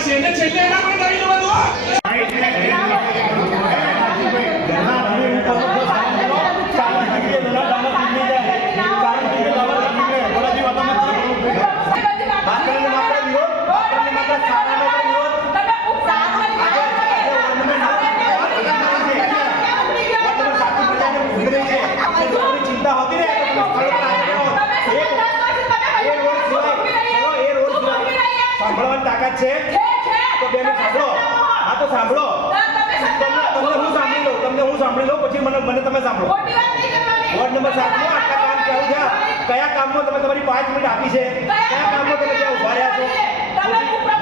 બસ એને છેલ્લે એના પણ કરી દેવાનું ચિંતા હોતી ને સાંભળવાની તાકાત છે તો બેનો સાંભળો હા તો સાંભળો તમને હું સાંભળી લઉં પછી મને તમે સાંભળો વોર્ડ નંબર 7 નું આટલા કામ ચાલુ થયા કયા કામમાં તમે તમારી 5 મિનિટ આપી છે કયા કામમાં તમે ત્યાં ઉભા રહ્યા છો